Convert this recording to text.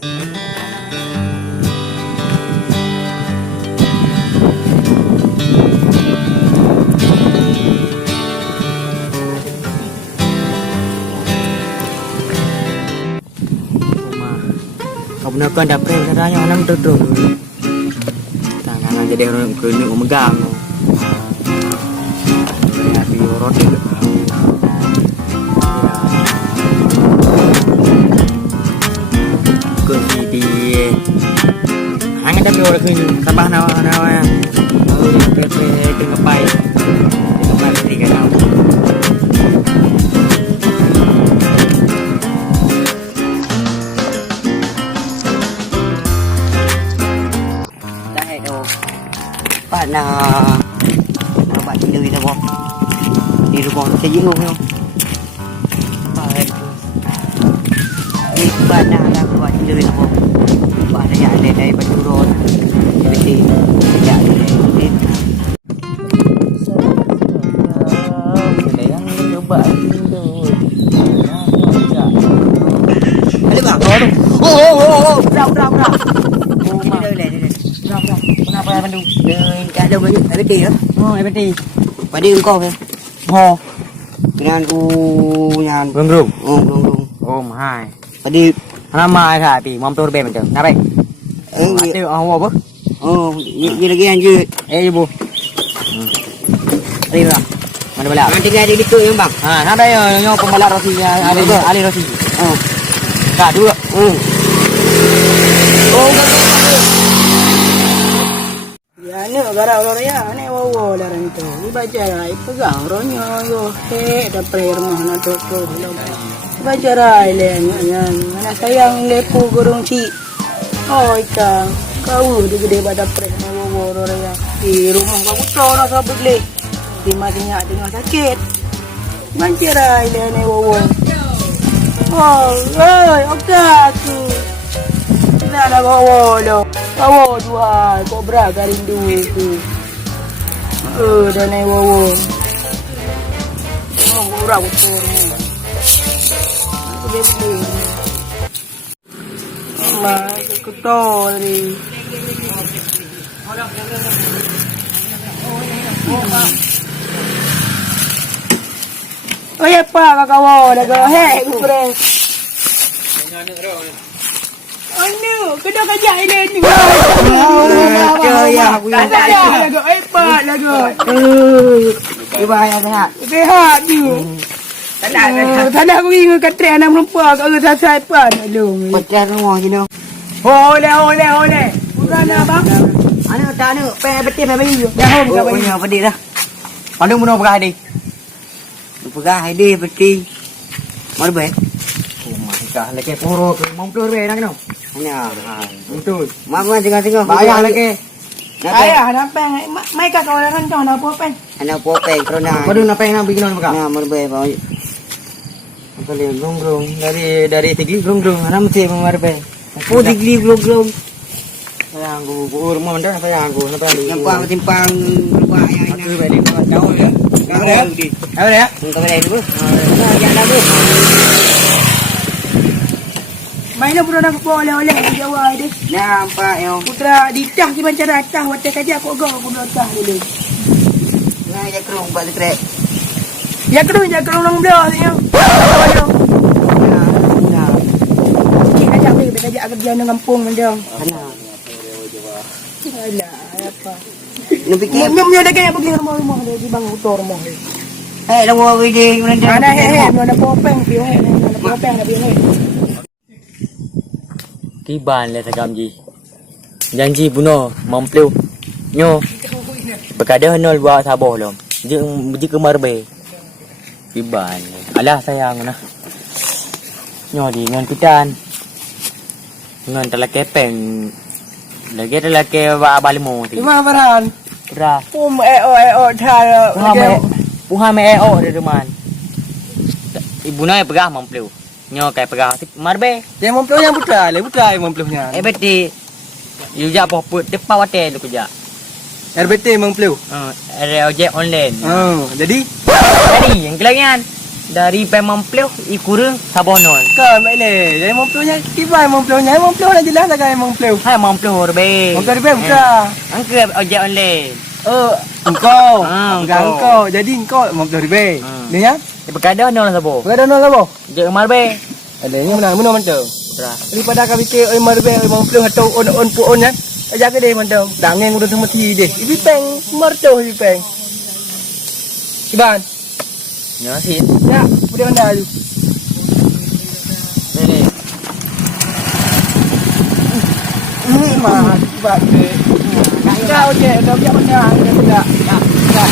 Kau benar kan dapet katanya orang terus. Tangan jadi orang kena megang. Hati orang tu. Di hanya tapi orang kini sabah nawa ya. Pepe kengepai tiga tahun. Bạn bạn đi đời đâu không? Đi được không? Sẽ dính luôn không? Bạn nào đang bạn đi đời đâu không? Bạn đã dạy lên đây bạn đi rồi. Jadi tidak ada. Sudah yang coba dulu. Ada bang. Oh. Rau. Kenapa ya Bandung? Tak ada banyak FPT ya? Oh, FPT. Pada engkau ke? Oh. Dengan nyan. Belum. Oh, hai. Pada nama ai thì mong tôi bên mình chờ. Nào đây. Tiêu ông apa? Oh, ni lagi lanjut. Ibu. Đi rồi. Mana balik? Nanti dia di tu bang. Ha, nah đây nyo pembalap Rossi Ali Rossi. Oh. Dah dua. Oh. Ya ni gara orang ya, ni wawo laran tu. Ni baca rai pegang ronyo yo he da prayer mah na tu. Baca rai le nyan. Mana sayang lepu gurung ci. Oh ika. Kau gede pada prayer ni wawo orang ya. Di rumah kau betul nak sabut le. Di matinya tengah sakit. Baca rai le ni wawo. Oh, okey aku. Dah nak wawo lo. Wawo dua kobra garindu tu. Dah naik wawo. Mau orang betul ni. Aku beli. Mama ketor ni. Oh ya apa kakak wawo dah kau hek friend. Anu, kena kerja ini ni. Ya, aku tak ada lagu iPad lagu. Bahaya sangat. Sehat tu. Tak ada aku ingat kata anak perempuan kat urus asal iPad belum. Pecah rumah sini. Oleh. Bukan abang. Anu tak anu, pen betul pen beli. Dah home ke beli. Oh, pedih dah. Pandang muno pegah dia. Pegah dia betul. Mana baik? Oh, masih lagi poro ke mampur be nak no. Hanya, betul. Mama tengah-tengah. Bayar lagi. Ayah, napeng. Mai kak orang kan kau nak popeng. Anak popeng, kerana. Padu napeng nak bikin apa kak? Nah, merbe bawa. Apa le, grung. Dari tigli grung. Anak mesti merbe. Oh, tigli grung. Sayang aku, rumah mana sayang aku. Nampak timpang rumah yang ini. Aku balik jauh ya. Kau ya? Kau balik dulu. Jangan dulu. Mainlah pura nak po oleh-oleh di Jawa dia. Nampak yo. Putra ditah di macam ratah watak aja kok gau pun ratah dulu. Nah, ya kerung balik trek. Ya kerung nang belah yo. Nah. Cik ajak pergi ajak kerja nang kampung mendang. Ana. Alah, apa. Nak fikir nyum dah kaya pergi rumah dia di bang motor rumah dia. Dah mau pergi mendang. Mana popeng piu Mana popeng dah piu Kiban le sagam ji. Janji bunuh mampleu. Nyo. Berkada nol bawa saboh lom. Jika marbe. Kiban. Alah sayang nah. Nyo di ngan pitan. Ngan telah kepeng. Lagi telah ke balimo ti. Ima baran. Ra. Eo thar. Puha me eo de man. Ibu na pegah mampleu. Nyo kayak pegang marbe. Yang mempleh yang putra yang memplehnya. RBT. Yuja poput depan hotel tu kerja. RBT mempleh. ROJ online. Oh, jadi yang kelagian. Dari Pemampleu Ikurung Sabonon. Kan baiklah. Dari Mampleunya kibai Mampleunya. Mampleu dah jelas tak Mampleu. Hai Mampleu horbe. Mampleu di bukan. Angkat ojek online. Engkau. Engkau. Engkau. Jadi engkau Mampleu di be. Ni ya? Di berkada orang sabo. Berada nol apa? Ojek marbe. Ada ni mana mantau. Berah. Daripada kau fikir marbe Mampleu atau on puon kan. Jaga dia mantau. Dangeng udah semua ti deh. Ibi peng martau ibi peng. Iban. Ya sih. Ya, boleh anda tu. Ini. Mah, sebab dia. Kau je, kau biar mana? Kau tak.